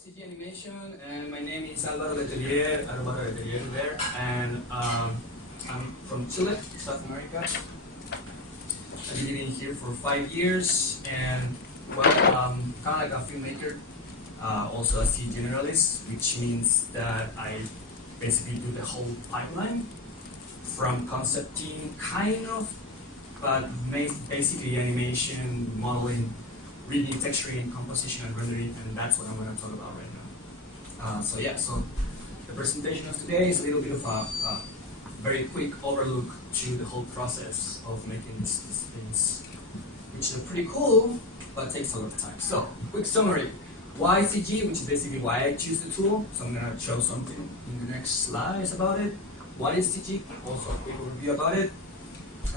CG Animation, and my name is Alvaro Letelier, there, and I'm from Chile, South America. I've been living here for 5 years, and well, kind of like a filmmaker, also a CG generalist, which means that I basically do the whole pipeline from concept team, kind of, but basically animation, modeling, 3D texturing, composition, and rendering, and that's what I'm going to talk about right now. So the presentation of today is a little bit of a very quick overlook to the whole process of making these things, which are pretty cool, but takes a lot of time. So, quick summary. Why CG, which is basically why I choose the tool. So I'm going to show something in the next slides about it. What is CG? Also a quick overview about it.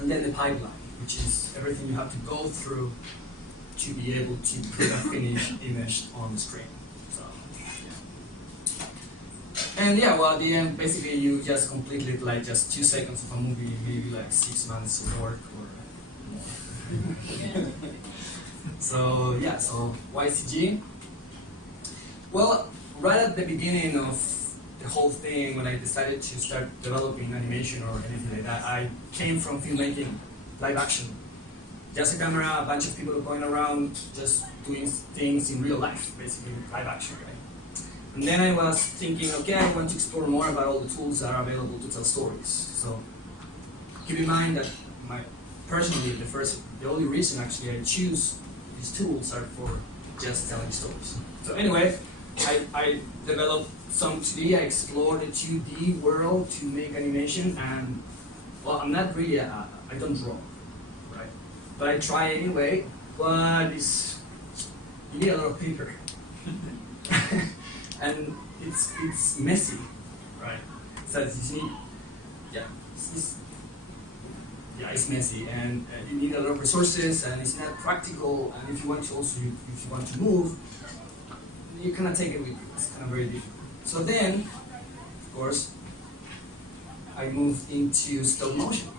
And then the pipeline, which is everything you have to go through to be able to put a finished image on the screen. So, yeah. And yeah, well, at the end, basically you just complete it like just 2 seconds of a movie, maybe like 6 months of work or more. So yeah, so why CG? Well, right at the beginning of the whole thing, when I decided to start developing animation or anything like that, I came from filmmaking, live action. Just a camera, a bunch of people going around, just doing things in real life, basically live action, right? And then I was thinking, okay, I want to explore more about all the tools that are available to tell stories. So keep in mind that personally, the only reason actually I choose these tools are for just telling stories. So anyway, I developed some 2D, I explored the 2D world to make animation, and well, I'm not really, I don't draw. But I try anyway, but you need a lot of paper. And it's messy, right? So you need, it's messy, and you need a lot of resources, and it's not practical, and if you want to move, you cannot take it with you. It's kind of very difficult. So then, of course, I moved into stop motion.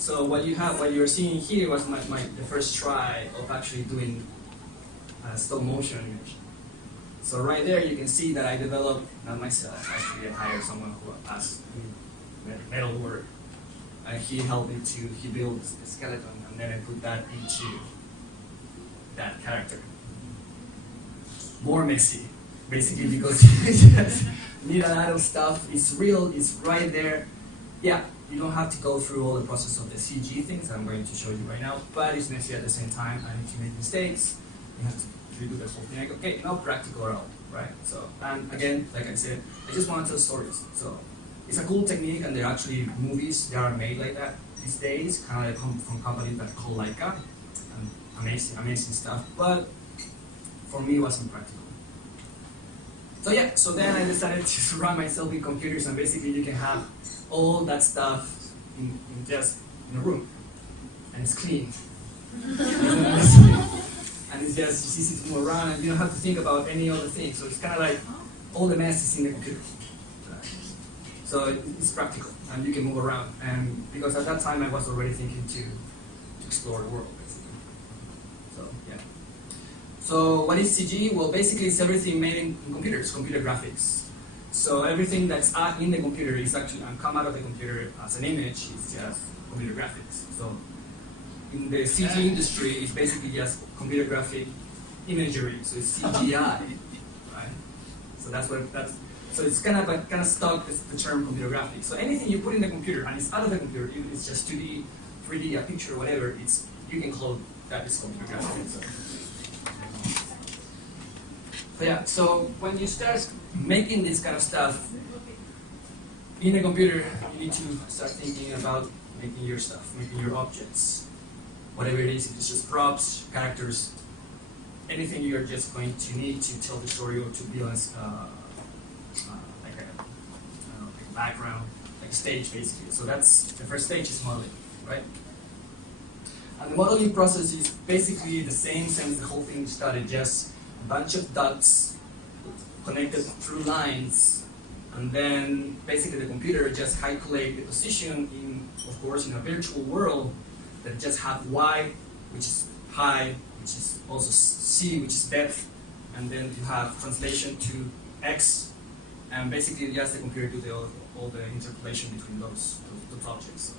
So what you're seeing here was the first try of actually doing stop motion animation. So right there you can see that I developed, not myself, actually I hired someone who has metal work. And he helped me he built the skeleton, and then I put that into that character. More messy, basically, because you just need a lot of stuff. It's real, it's right there. Yeah. You don't have to go through all the process of the CG things that I'm going to show you right now, but it's messy at the same time, and if you make mistakes, you have to redo the whole thing. Like, okay, not practical at all, right? So, and again, like I said, I just want to tell stories. So, it's a cool technique, and there are actually movies that are made like that these days, kind of like from companies that call Leica, and amazing stuff, but for me, it wasn't practical. So yeah, so then I decided to surround myself with computers, and basically you can have all that stuff in just in a room, and it's clean. And it's just easy to move around, and you don't have to think about any other thing. So it's kind of like all the mess is in the computer. So it's practical, and you can move around. And because at that time I was already thinking to explore the world, basically. So yeah. So what is CG? Well, basically it's everything made in computers, computer graphics. So everything that's in the computer is actually, and come out of the computer as an image, is just computer graphics. So in the CG industry, it's basically just computer graphic imagery. So it's CGI, right? So so it's kind of stuck the term computer graphics. So anything you put in the computer and it's out of the computer, even if it's just 2D, 3D, a picture, whatever, you can call that is computer graphics. So yeah, so when you start making this kind of stuff in a computer, you need to start thinking about making your stuff, making your objects. Whatever it is, if it's just props, characters, anything you're just going to need to tell the story or to be on like a background, like a stage basically. So that's the first stage is modeling, right? And the modeling process is basically the same since the whole thing started, just a bunch of dots connected through lines, and then basically the computer just calculates the position of course, in a virtual world that just have Y, which is high, which is also C, which is depth, and then you have translation to X, and basically just the computer do all the interpolation between those objects.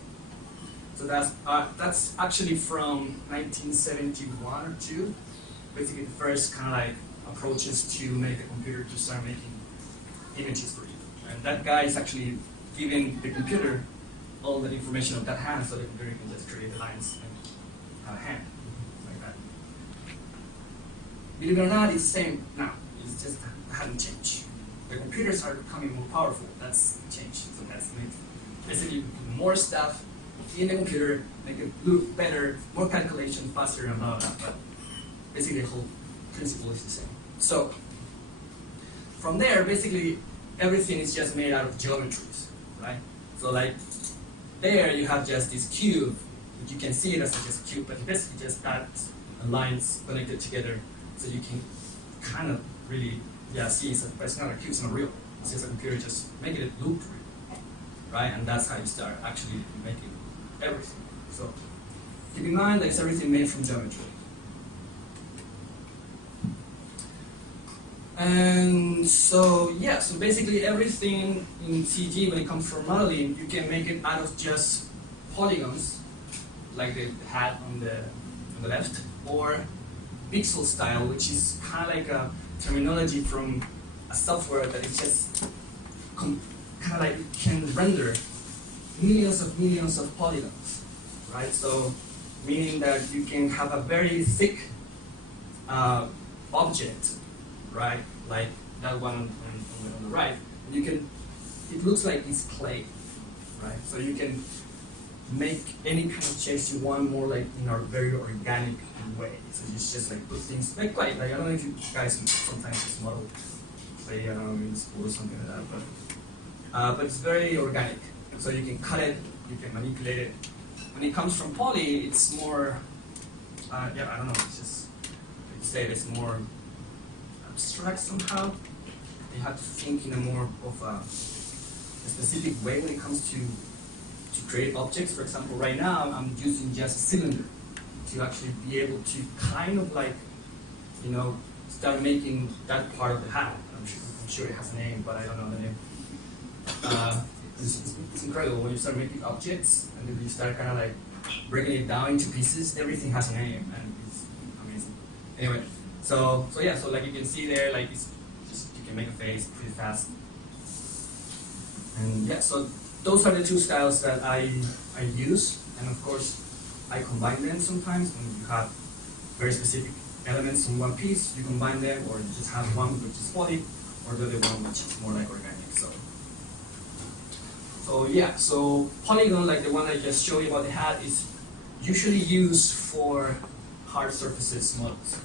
So that's actually from 1971 or 2, basically the first kind of like approaches to make the computer to start making images for you. And that guy is actually giving the computer all the information of that hand, so the computer can just create the lines and have a hand like that. Believe it or not, it's the same now. It's just hasn't changed. The computers are becoming more powerful. That's the change. So that's basically more stuff in the computer, make it look better, more calculation, faster, and blah, blah, blah. But basically the whole principle is the same. So from there, basically everything is just made out of geometries, right? So like there you have just this cube, but you can see it as just a cube, but basically just adds lines connected together, so you can kind of really see but it's not a cube, it's not real. It's just a computer just making it look real, right? And that's how you start actually making everything. So keep in mind that it's everything made from geometry. And so so basically everything in CG, when it comes from modeling, you can make it out of just polygons, like the hat on the left, or pixel style, which is kind of like a terminology from a software that is just kind of like can render millions of polygons, right? So meaning that you can have a very thick object, right? Like that one on the right. You can, it looks like it's clay, right? So you can make any kind of shapes you want, more like in a very organic way. So you just like put things like clay. Like I don't know if you guys sometimes just model clay in school or something like that, but it's very organic. So you can cut it, you can manipulate it. When it comes from poly, it's more, I don't know, it's just, like you said, it's more abstract somehow. You have to think in a more of a specific way when it comes to create objects. For example, right now I'm using just a cylinder to actually be able to kind of like, start making that part of the hat. I'm sure it has a name, but I don't know the name. It's incredible when you start making objects and then you start kind of like breaking it down into pieces. Everything has a name, and it's amazing. Anyway, so like you can see there, like it's just you can make a face pretty fast. And so those are the two styles that I use, and of course I combine them sometimes when you have very specific elements in one piece. You combine them, or you just have one which is poly, or the other one which is more like organic. So polygon, like the one I just showed you about the hat, is usually used for hard surfaces models.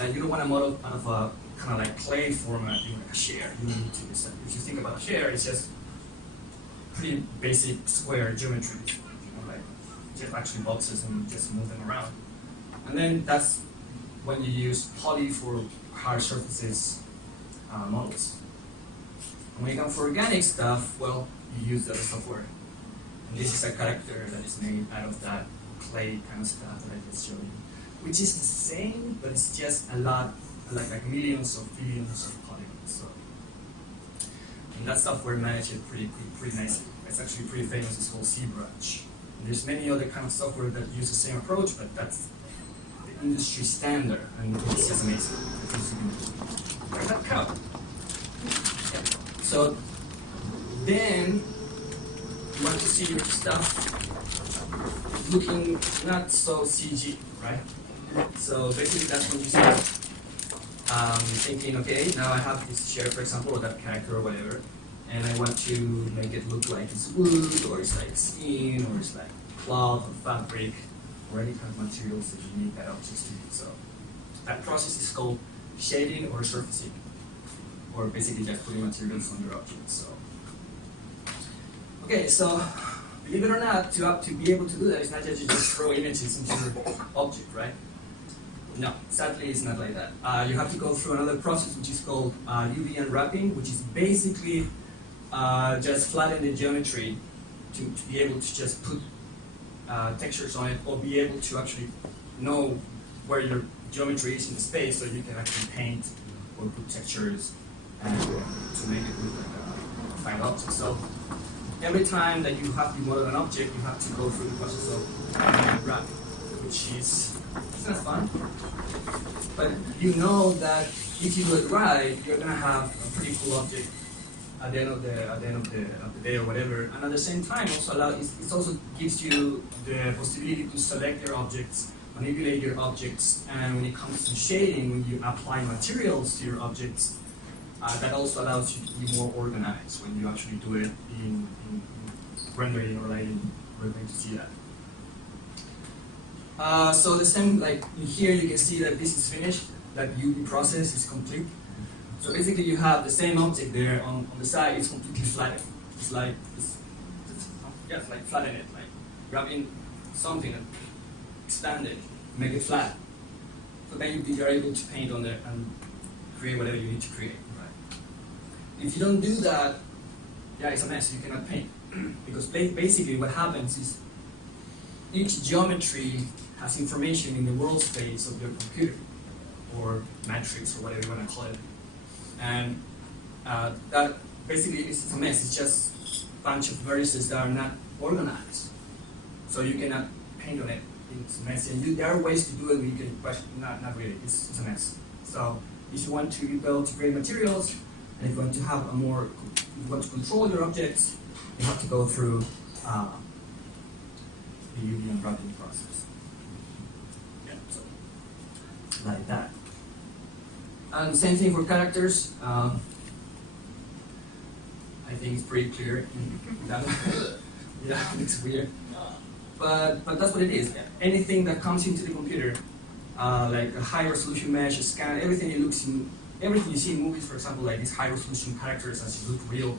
Like you don't want to model out of a kind of like clay format, like a chair. You need to. If you think about a chair, it's just pretty basic square geometry, like just actually boxes and just move them around. And then that's when you use poly for hard surfaces models. And when you come for organic stuff, well, you use the software. And this is a character that is made out of that clay kind of stuff that I just showed you, which is the same, but it's just a lot, like millions of billions of polygons. So, and that software manages it pretty nicely. It's actually pretty famous. It's called ZBrush. And there's many other kind of software that use the same approach, but that's the industry standard, and it's just amazing. Where's that cow? So then you want to see your stuff looking not so CG, right? So basically that's when you start thinking, okay, now I have this chair, for example, or that character or whatever, and I want to make it look like it's wood, or it's like skin, or it's like cloth or fabric, or any kind of materials that you need that objects to do. So that process is called shading or surfacing, or basically just putting materials on your objects. So okay, so believe it or not, to be able to do that, it's not just you just throw images into your object, right? No, sadly it's not like that. You have to go through another process which is called UV unwrapping, which is basically just flatten the geometry to be able to just put textures on it, or be able to actually know where your geometry is in the space, so you can actually paint or put textures and to make it look like a final object. So every time that you have to model an object, you have to go through the process of wrapping, which is it's not fun. But you know that if you do it right, you're gonna have a pretty cool object at the end of the day or whatever. And at the same time, it also gives you the possibility to select your objects, manipulate your objects, and when it comes to shading, when you apply materials to your objects, that also allows you to be more organized when you actually do it in rendering or lighting. We're going to see that. So the same, like in here, you can see that this is finished, that UV process is complete. So basically, you have the same object there on the side. It's completely flattened. It's like it's like flatten it, like grabbing something and expand it, make it flat. So then you're able to paint on there and create whatever you need to create. Right? If you don't do that, yeah, it's a mess. You cannot paint because basically what happens is each geometry has information in the world space of your computer or matrix or whatever you want to call it. And that basically is a mess. It's just a bunch of vertices that are not organized. So you cannot paint on it. It's messy. And there are ways to do it, but you can, but not really. It's a mess. So if you want to build great materials, and if you want to have if you want to control your objects, you have to go through the UV unwrapping process. Yeah, so like that. And same thing for characters. I think it's pretty clear. Yeah, it's weird. But that's what it is. Anything that comes into the computer, like a high resolution mesh, a scan, everything you see in movies, for example, like these high resolution characters as you look real,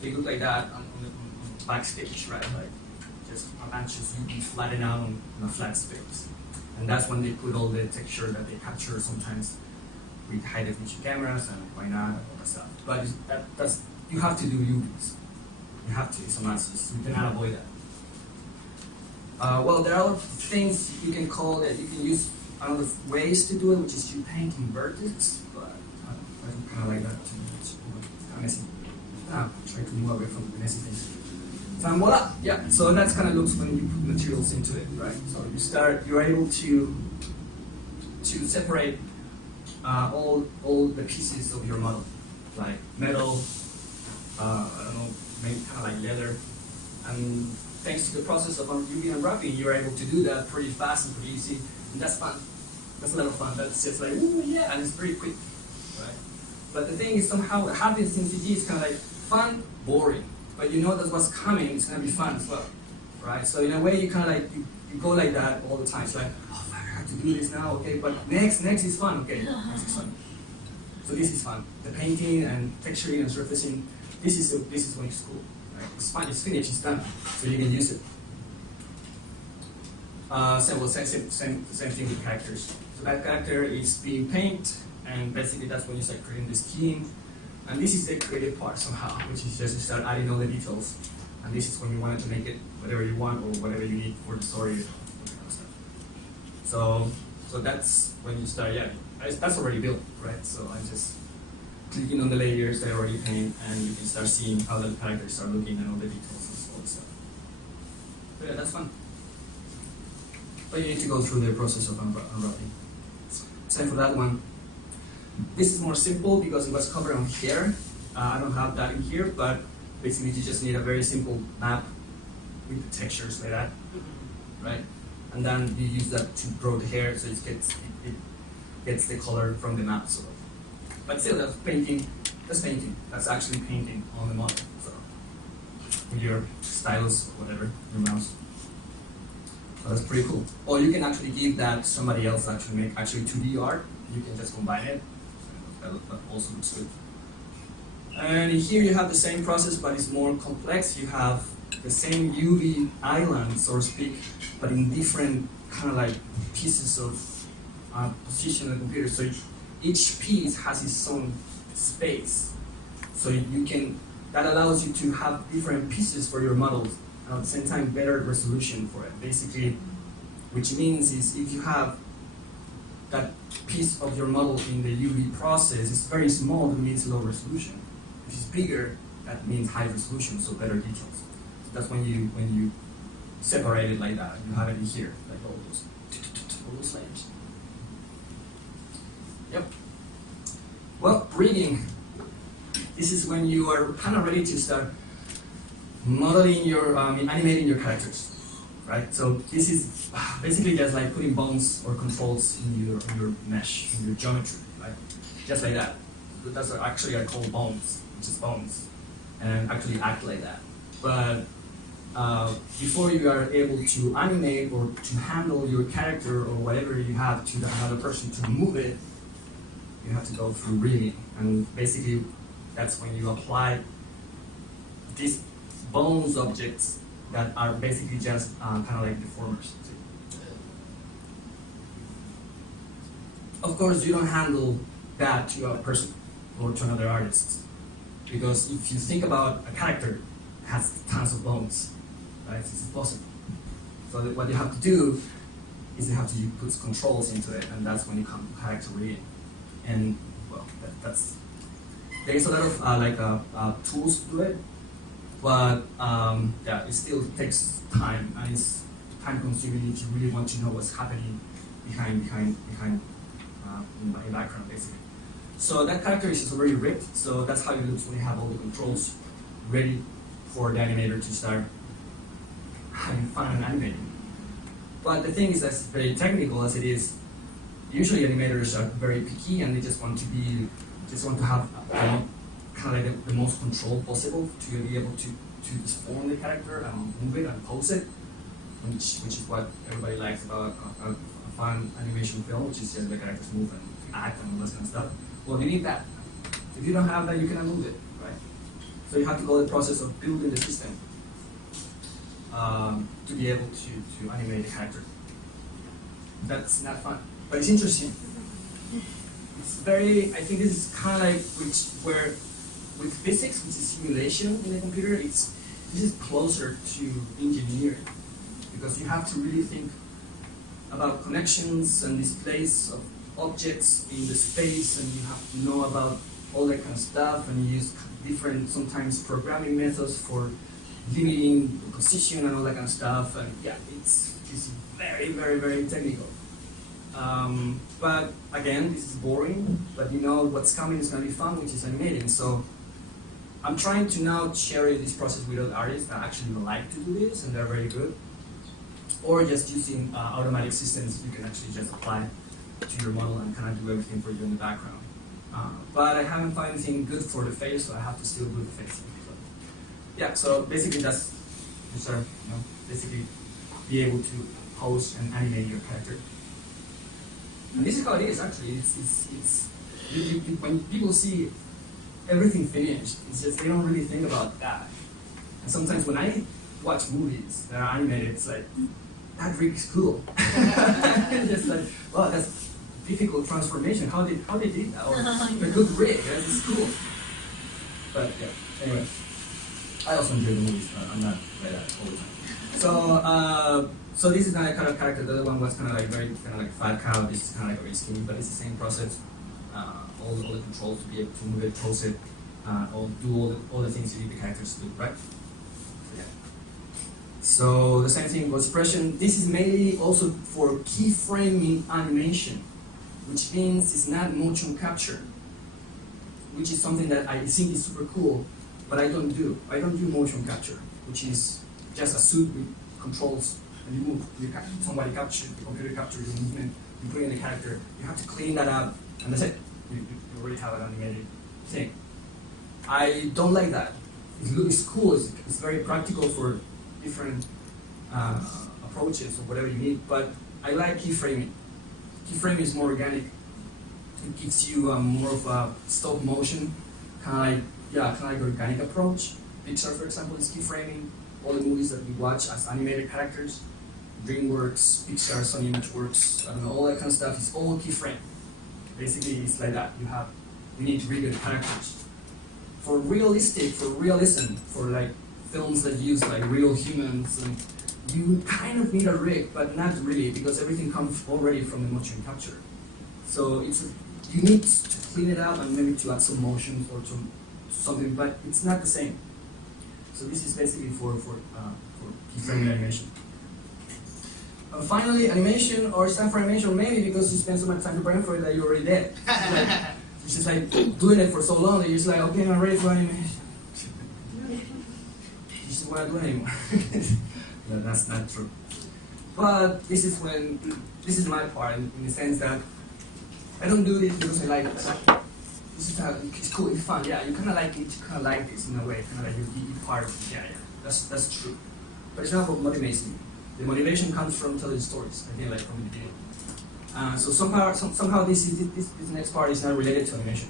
they look like that on the backstage, right? Like just a bunch of UV flattened out on a flat space. And that's when they put all the texture that they capture sometimes with high definition cameras and why not, all that stuff. But that's you have to do UVs. You have to, it's a must. You cannot avoid that. Well, there are things you can call that you can use other ways to do it, which is you paint in vertex, but I don't kind of like that too much. It's kind of messy. Try to move away from the messy things. And voila, yeah. So that's kind of looks when you put materials into it, right? So you're able to separate all the pieces of your model, like metal, I don't know, maybe kind of like leather, and thanks to the process of UV unwrapping, you're able to do that pretty fast and pretty easy, and that's fun. That's a lot of fun. That's just like, ooh, yeah, and it's pretty quick, right? But the thing is, somehow what happens in CG is kind of like fun, boring, but you know that what's coming is going to be fun as well, right? So in a way, you kind of like you go like that all the time. It's like, oh, I have to do this now, okay? But next is fun, okay? Next is fun. So this is fun. The painting and texturing and surfacing. This is when it's cool. Right? It's fine. It's finished. It's done. So you can use it. Same thing with characters. So that character is being painted, and basically that's when you start creating the scheme. And this is the creative part somehow, which is just you start adding all the details. And this is when you want to make it whatever you want or whatever you need for the story. So that's when you start. Yeah, that's already built, right? So I'm just clicking on the layers that I already paint, and you can start seeing how the characters are looking and all the details and all the stuff. So yeah, that's fun. But you need to go through the process of unwrapping. Same for that one. This is more simple because it was covered on here. I don't have that in here, but basically you just need a very simple map with the textures like that, right? And then you use that to draw the hair, so it gets the color from the map. So, but still, that's painting. That's actually painting on the model. So, with your stylus or whatever, your mouse. So that's pretty cool. Or you can actually give that to somebody else actually make 2D art. You can just combine it. That also looks good. And here you have the same process, but it's more complex. You have the same UV island, so to speak, but in different kind of like pieces of position on the computer. So each piece has its own space. So that allows you to have different pieces for your models, and at the same time better resolution for it. Basically, which means is if you have that piece of your model in the UV process is very small, it means low resolution. If it's bigger, that means high resolution, so better details. That's when you separate it like that. You have it in here, like all those layers. Yep. Well, breeding. This is when you are kind of ready to start modeling your, animating your characters, right? So this is basically just like putting bones or controls in your mesh, in your geometry, right? Just like that. That's what actually I call bones, which is bones, and actually act like that. But before you are able to animate or to handle your character or whatever you have to another person to move it, you have to go through rigging, and basically that's when you apply these bones objects that are basically just kind of like deformers. Of course, you don't handle that to a person or to another artist, because if you think about a character that has tons of bones, right? It's impossible. So what you have to do is you have to put controls into it, and that's when you come to character rigging. And well, there's a lot of tools to do it, but yeah, it still takes time, and it's time consuming if you really want to know what's happening behind in the background, basically. So that character is already rigged, so that's how it looks when you have all the controls ready for the animator to start having fun and animating. But the thing is, that's very technical as it is. Usually animators are very picky, and they just want to have kind of like the most control possible to be able to transform the character and move it and pose it, which is what everybody likes about a fun animation film, which is just the characters move and act and all that kind of stuff. Well, you need that. If you don't have that, you cannot move it, right? So you have to go the process of building the system to be able to animate the character. That's not fun, but it's interesting. It's very, I think this is kind of like where with physics, which is simulation in the computer, this is closer to engineering, because you have to really think about connections and displays of objects in the space, and you have to know about all that kind of stuff, and you use different, sometimes programming methods for limiting the position and all that kind of stuff, and yeah, it's very, very, very technical. But again, this is boring, but you know what's coming is going to be fun, which is animating. So I'm trying to now share this process with other artists that actually like to do this, and they're very good. Or just using automatic systems you can actually just apply to your model and kind of do everything for you in the background. But I haven't found anything good for the face, so I have to still do the face. So, yeah, so basically that's basically be able to pose and animate your character. And this is how it is actually. When people see everything finished, it's just they don't really think about that. And sometimes when I watch movies that are animated, it's like, that rig is cool. It's like, wow, that's difficult transformation. How they did that? Or a good rig, that is cool. But yeah, anyway. I also enjoy the movies, but I'm not like that all the time. So this is not a kind of character. The other one was kind of like fat cow. This is kind of like very skinny, but it's the same process. All the controls to be able to move it, pose it, or do all the things you need the characters to do, right? So, yeah. So the same thing with expression. This is mainly also for keyframing animation, which means it's not motion capture, which is something that I think is super cool, but I don't do. I don't do motion capture, which is just a suit with controls, and you move. Somebody captures, the computer captures your movement, you put in the character, you have to clean that up, and that's it. You already have an animated thing. I don't like that. It looks cool, it's very practical for different approaches or whatever you need, but I like keyframing. Keyframing is more organic. It gives you more of a stop motion, kind of like organic approach. Pixar, for example, is keyframing. All the movies that we watch as animated characters, DreamWorks, Pixar, Sony ImageWorks, I don't know, all that kind of stuff is all keyframe. Basically, it's like that. We need to rig the characters. For realism, for like films that use like real humans, and you kind of need a rig, but not really, because everything comes already from the motion capture. So you need to clean it up and maybe to add some motions or to something, but it's not the same. So this is basically for keyframe animation. Finally, animation or stand for animation, maybe because you spend so much time preparing for it that you're already dead. It's just like doing it for so long that you're just like, okay, I'm ready for animation. You just don't want to do it anymore. No, that's not true. But this is my part in the sense that I don't do this because I like it. This is it's cool, it's fun. Yeah, you kind of like it. You kind of like this in a way. Kind of like you part. Yeah, that's true. But it's not what motivates me. The motivation comes from telling stories. I think like from the beginning. So somehow this next part is not related to animation.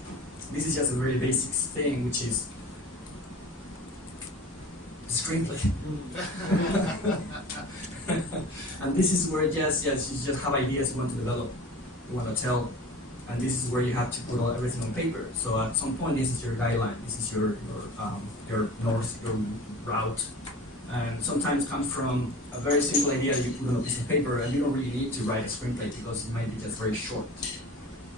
This is just a very basic thing, which is the screenplay. And this is where you just have ideas you want to develop, you want to tell, and this is where you have to put everything on paper. So at some point, this is your guideline. This is your north, your route. And sometimes comes from a very simple idea that you put on a piece of paper, and you don't really need to write a screenplay because it might be just very short.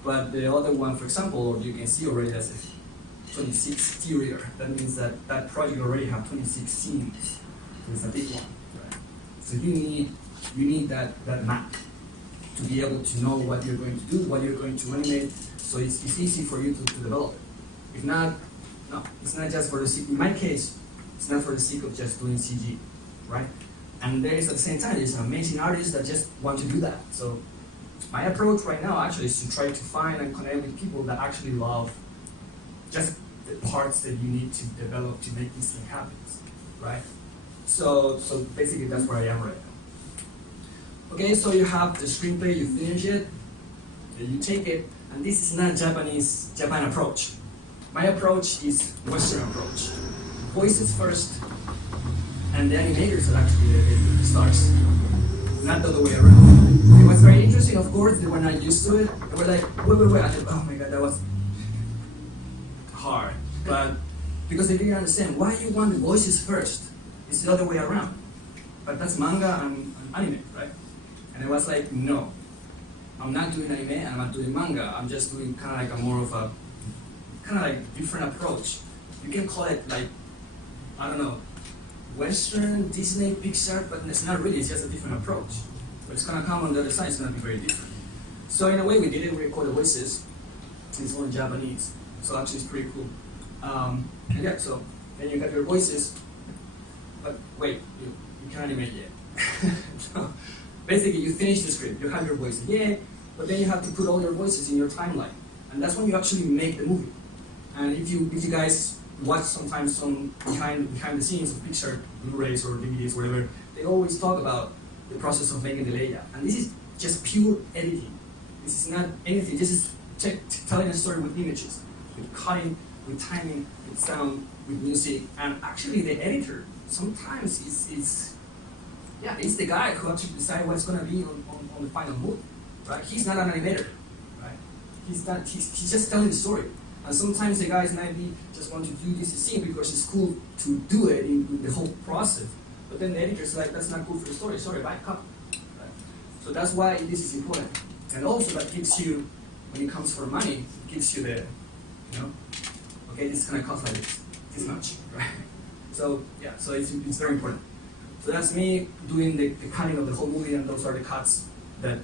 But the other one, for example, you can see already that's a 26 exterior. That means that project already have 26 scenes. So it's a big one. Right? So you need that map to be able to know what you're going to do, what you're going to animate. So it's easy for you to develop it. If not, no, it's not just for the sake. In my case, it's not for the sake of just doing CG, right? And there is at the same time, there's amazing artists that just want to do that. So my approach right now actually is to try to find and connect with people that actually love just the parts that you need to develop to make this thing happen, right? So basically that's where I am right now. Okay, so you have the screenplay, you finish it, you take it, and this is not Japan approach. My approach is Western approach. Voices first, and the animators are actually the stars, not the other way around. It was very interesting, of course. They were not used to it. They were like, wait. I said, oh my god, that was hard. But because they didn't understand why you want the voices first. It's the other way around. But that's manga and anime, right? And it was like, no, I'm not doing anime and I'm not doing manga. I'm just doing kind of like more of a different approach. You can call it like, I don't know, Western, Disney, Pixar, but it's not really, it's just a different approach. But it's gonna come on the other side, it's gonna be very different. So in a way we did it, we recorded voices. It's all in Japanese, so actually it's pretty cool. And yeah, so then you got your voices, but wait, you can't animate yet. So basically you finish the script, you have your voices, yeah, but then you have to put all your voices in your timeline. And that's when you actually make the movie. And if you guys watch sometimes some behind the scenes of Pixar Blu-rays or DVDs, whatever, they always talk about the process of making the layout. And this is just pure editing. This is not anything. This is telling a story with images, with cutting, with timing, with sound, with music. And actually the editor sometimes is the guy who actually decides what's going to be on the final movie. Right? He's not an animator. Right? He's just telling the story. And sometimes the guys might just want to do this scene because it's cool to do it in the whole process. But then the editor's like, that's not cool for the story. Sorry, bye, cut. Right? So that's why this is important. And also that gives you, when it comes for money, it gives you the, okay, this is going to cost like this much, right? So yeah, so it's very important. So that's me doing the cutting of the whole movie, and those are the cuts that,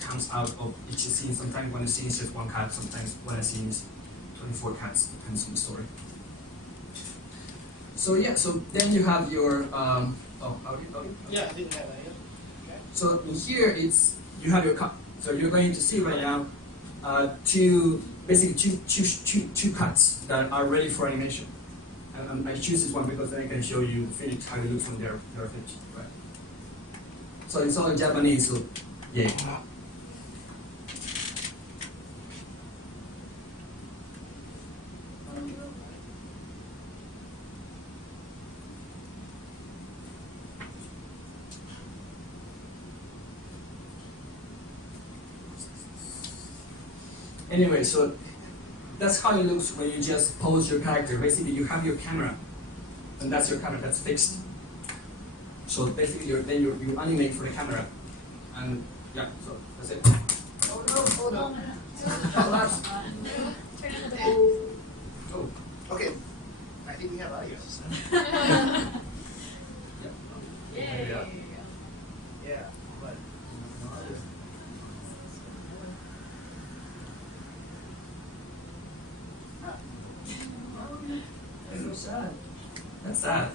comes out of each scene. Sometimes when a scene is just one cut, sometimes when a scene is 24 cuts, depends on the story. So yeah, so then you have your, Yeah, I didn't have that yet. Okay. So in here, you have your cut. So you're going to see right now two cuts that are ready for animation. And I choose this one because then I can show you finished how it looks when they're finished. Right. So it's all in Japanese, so yeah. Anyway, so that's how it looks when you just pose your character. Basically, you have your camera, and that's your camera, that's fixed. So basically, you animate for the camera, and yeah, so that's it. Oh no! Hold on. Collapse. Oh. Okay. I think we have audio. Yeah. Yeah. But. That's so sad. That's sad.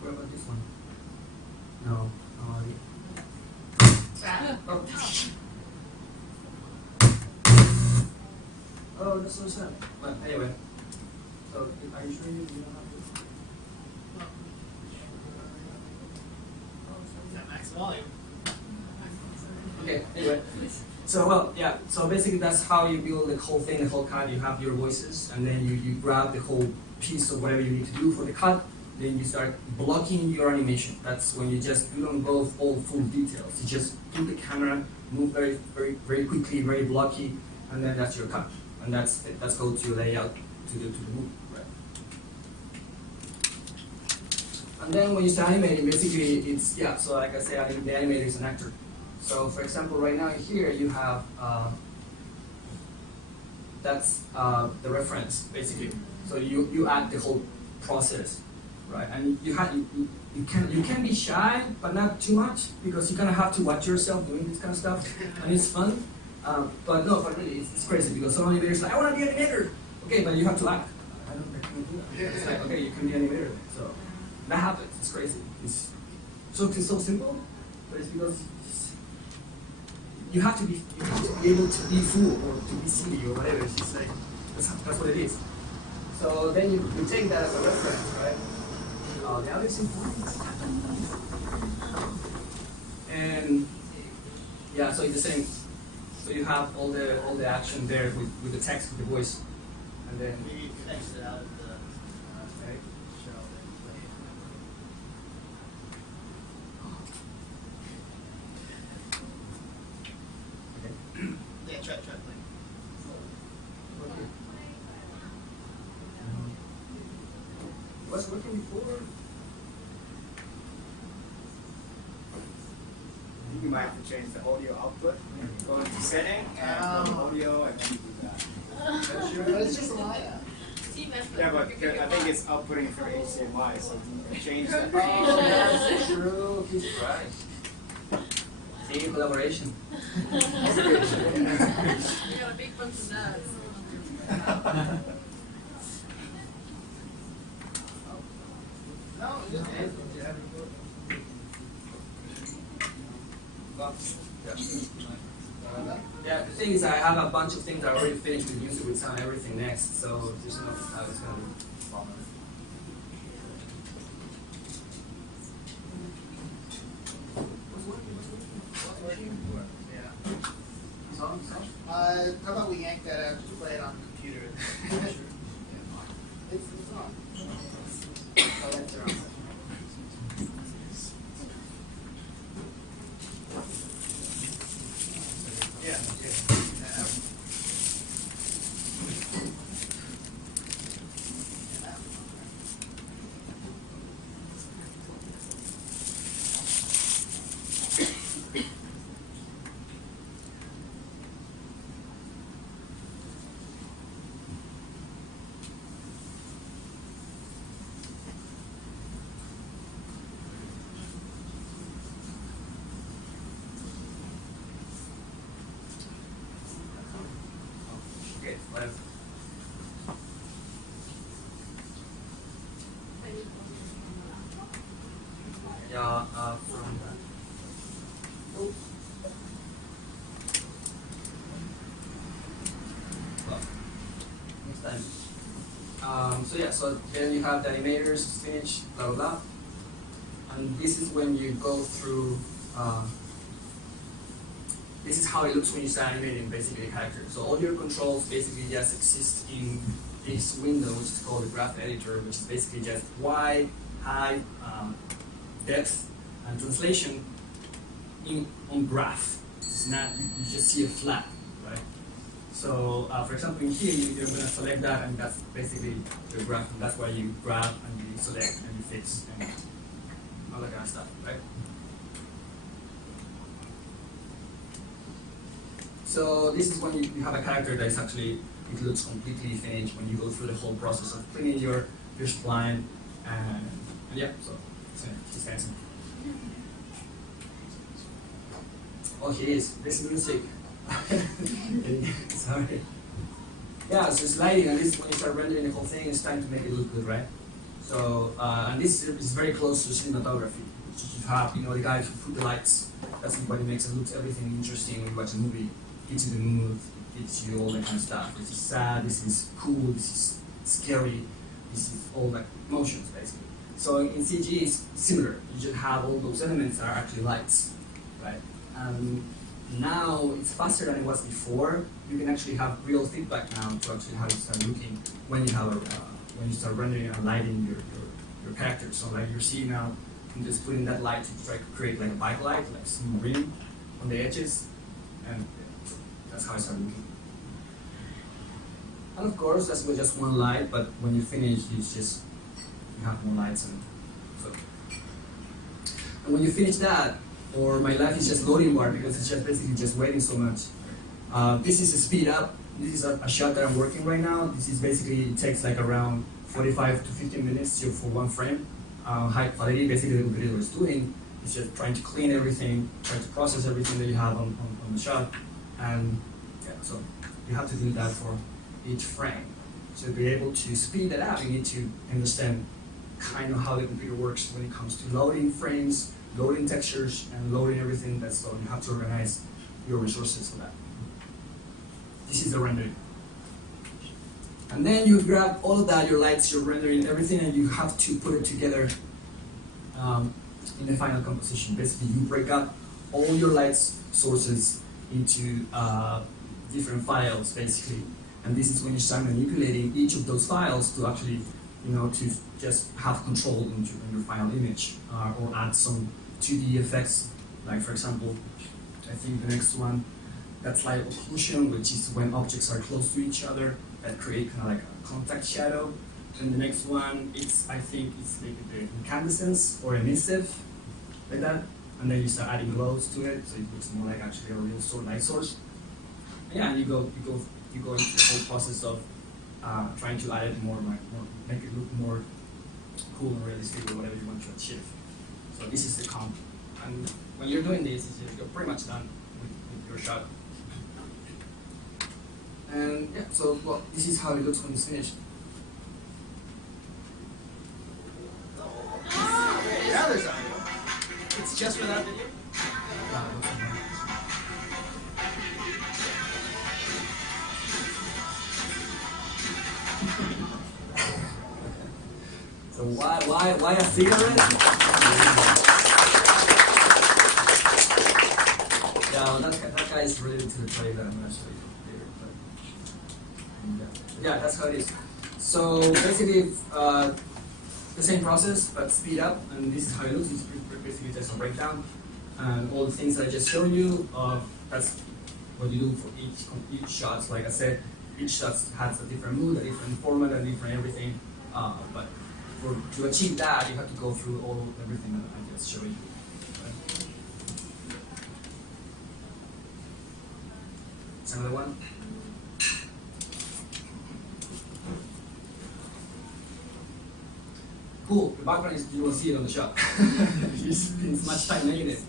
What about this one? No. No audio. Oh. Oh, that's so sad. But anyway. So, are you sure you don't have this? Is that max volume? Okay, anyway. So, well, yeah, so basically that's how you build the whole thing, the whole cut. You have your voices, and then you grab the whole piece of whatever you need to do for the cut, then you start blocking your animation. That's when you just, you don't go all full details. You just do the camera, move very, very, very quickly, very blocky, and then that's your cut. And that's it. That's how to lay out to the movie, right? And then when you start animating, basically it's, yeah, so like I said, the animator is an actor. So for example, right now here you have, that's the reference, basically. So you add the whole process, right? And you can be shy, but not too much, because you kind of have to watch yourself doing this kind of stuff, and it's fun. But no, but really, it's crazy, because some animators are like, I want to be an animator. Okay, but you have to act. I can't do that. It's like, okay, you can be an animator then. So that happens. It's crazy. It's so simple, but it's because you have to be able to be full or to be silly or whatever. It's just like that's what it is. So then you take that as a reference, right? The other is important. And yeah, so it's the same. So you have all the action there with the text, with the voice, and then We exit out of the show and play. okay. Yeah, try playing. Was working before. You might have to change the audio output. Go into setting and go to audio and then do that. But it's just a lie. Yeah, but I think it's outputting through HDMI, so you can change that. Oh, that's true. He's right. See, collaboration. We have a big bunch of nuts. No, it's just Yeah, the thing is, I have a bunch of things that are already finished with music, with sound, everything next. So there's enough. I was gonna follow. how about we yank that out and play it on the computer? It's on. Oh, that's on. Yeah. Okay, whatever. Yeah, from that. Well, next time. So yeah, so then you have the animators finished, blah blah blah, and this is when you go through. This is how it looks when you start animating basically a character. So all your controls basically just exist in this window, which is called the graph editor, which is basically just wide, high, depth, and translation on graph. It's not, you just see a flat, right? So for example, in here, you're going to select that, and that's basically your graph, and that's why you grab and you select and you fix and all that kind of stuff, right? So this is when you have a character that is actually, it looks completely finished when you go through the whole process of cleaning your spline, and yeah, so it's fancy. Oh, here is this music. Sorry. Yeah, so it's lighting, and this when you start rendering the whole thing, it's time to make it look good, right? So, and this is very close to cinematography. You have, the guys who put the lights. That's what makes it look everything interesting when you watch a movie. It gets you the mood, it gets you all that kind of stuff. This is sad, this is cool, this is scary, this is all that emotions, basically. So in CG, it's similar. You just have all those elements that are actually lights, right? Now it's faster than it was before. You can actually have real feedback now to actually how you start looking when you have when you start rendering and lighting your characters. So like you're seeing now, I'm just putting that light to try to create like a bike light, like some rim on the edges, and that's how I start looking. And of course, that's with just one light, but when you finish, you have more lights, and when you finish that, or my life is just loading bar because it's just basically just waiting so much. This is a speed up. This is a shot that I'm working right now. This is basically, it takes like around 45 to 15 minutes for one frame. High quality, basically what the video is doing is just trying to clean everything, trying to process everything that you have on the shot. And yeah, so you have to do that for each frame. To be able to speed that up, you need to understand kind of how the computer works when it comes to loading frames, loading textures, and loading everything. So you have to organize your resources for that. This is the rendering. And then you grab all of that, your lights, your rendering, everything, and you have to put it together in the final composition. Basically, you break up all your lights sources into different files, basically. And this is when you start manipulating each of those files to actually, to just have control in your final image, or add some 2D effects. Like, for example, I think the next one, that's light occlusion, which is when objects are close to each other, that create kind of like a contact shadow. And the next one, I think it's like the incandescence or emissive, like that. And then you start adding glows to it, so it looks more like actually a real light source. Yeah, and you go into the whole process of trying to add it more, make it look more cool and realistic, or whatever you want to achieve. So this is the comp. And when you're doing this, you're pretty much done with your shot. And yeah, so well, this is how it looks when it's finished. Yeah, there's audio. It's just for that video? So why a cigarette? Yeah, well, that guy is related to the play that I'm going to show you later. But yeah, that's how it is. So basically, the same process, but speed up, and this is how it looks. It's basically just a breakdown. And all the things that I just showed you, that's what you do for each shot. Like I said, each shot has a different mood, a different format, a different everything. But to achieve that, you have to go through everything that I just showed you. Right? Another one. Cool. The background is, you will see it on the shot. You spend much time making it,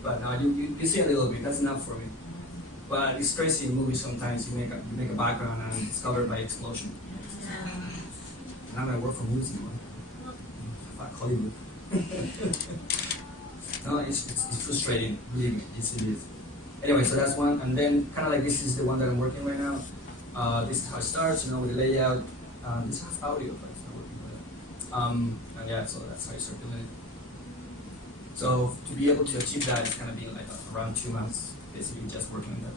but you see a little bit. That's enough for me. But it's crazy in movies sometimes. You make a background and it's covered by explosion. Now I work for movies anymore. Fuck Hollywood. No, it's frustrating. Really, it is. Anyway, so that's one, and then kind of like this is the one that I'm working right now. This is how it starts, with the layout. This has audio, but it's not working with it. And yeah, so that's how you start doing it. So to be able to achieve that, it's kind of been like around 2 months, basically just working on that.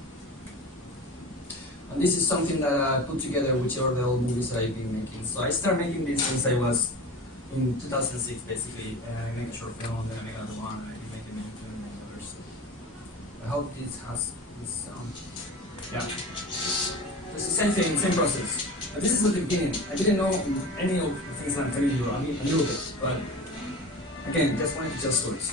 And this is something that I put together, which are the old movies that I've been making. So I started making this since I was in 2006, basically. And I make a short film, and then I make another one, and I keep making others. So I hope this has this sound. Yeah. It's the same thing, same process. But this is at the beginning. I didn't know any of the things that I'm telling you. I mean, a little bit, but again, just wanted to tell stories.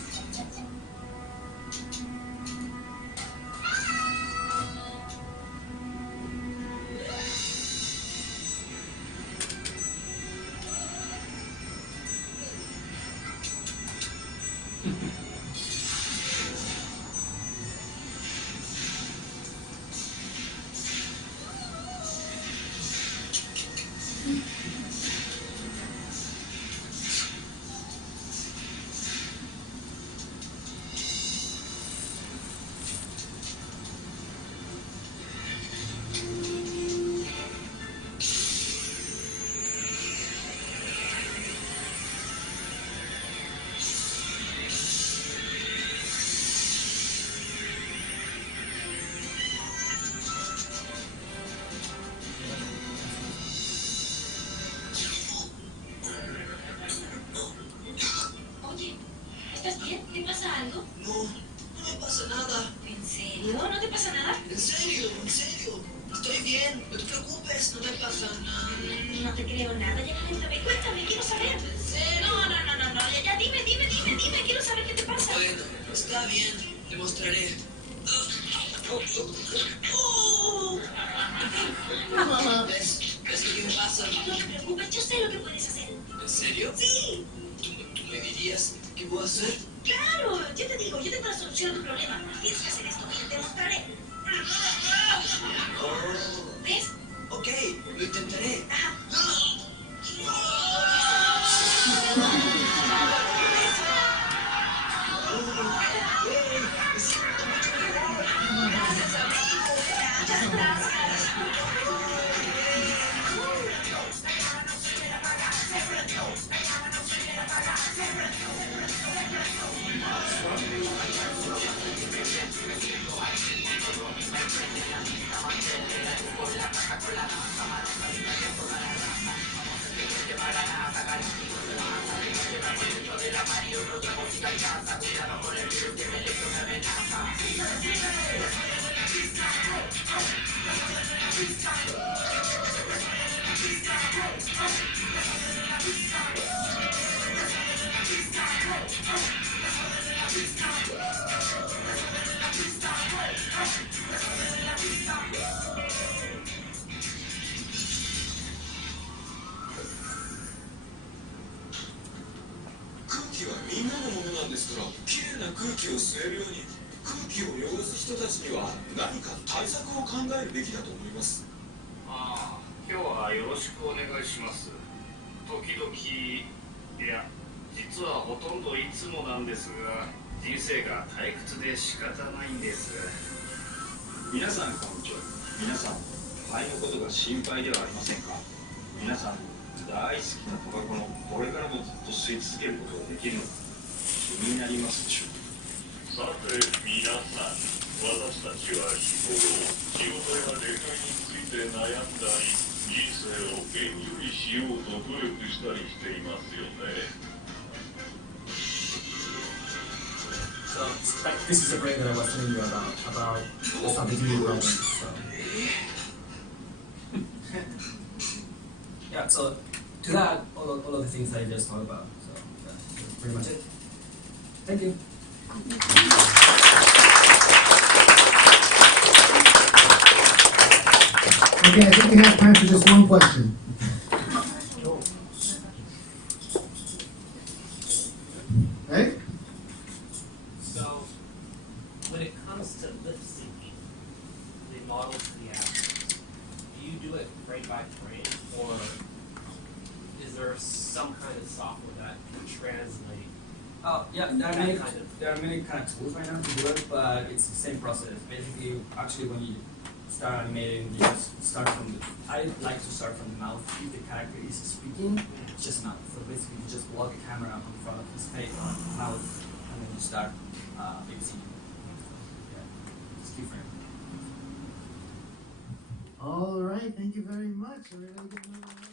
bien, no te preocupes, no me pasa nada. No te creo nada, ya cuéntame, quiero saber. No, ya dime, quiero saber qué te pasa. Bueno, está bien, te mostraré. ¿Ves qué me pasa? No te preocupes, yo sé lo que puedes hacer. ¿En serio? Sí, ¿Tú me dirías qué puedo hacer? claro, yo te digo, yo tengo la solución a tu problema. Tienes que hacer esto, mira, te mostraré. Oh, ¿Ves? ok, lo intentaré. Me siento mucho mejor. Gracias, amigo. Muchas gracias. So this is a brain that I was telling you about the stability problem. So. Yeah, so to that, all of the things I just talked about. So that's pretty much it. Thank you. Okay, I think we have time for just one question. Right? So, when it comes to lip syncing the model to the actors, do you do it frame by frame, or is there some kind of software that can translate? Yeah, there are many kind of tools right now to do it, but it's the same process. Basically, actually, when you start animating, you just start from I like to start from the mouth. If the character is speaking, it's just mouth. So basically, you just walk the camera in front of his face, mouth, and then you start big scene. Yeah, it's keyframe. All right, thank you very much. Everybody give another round.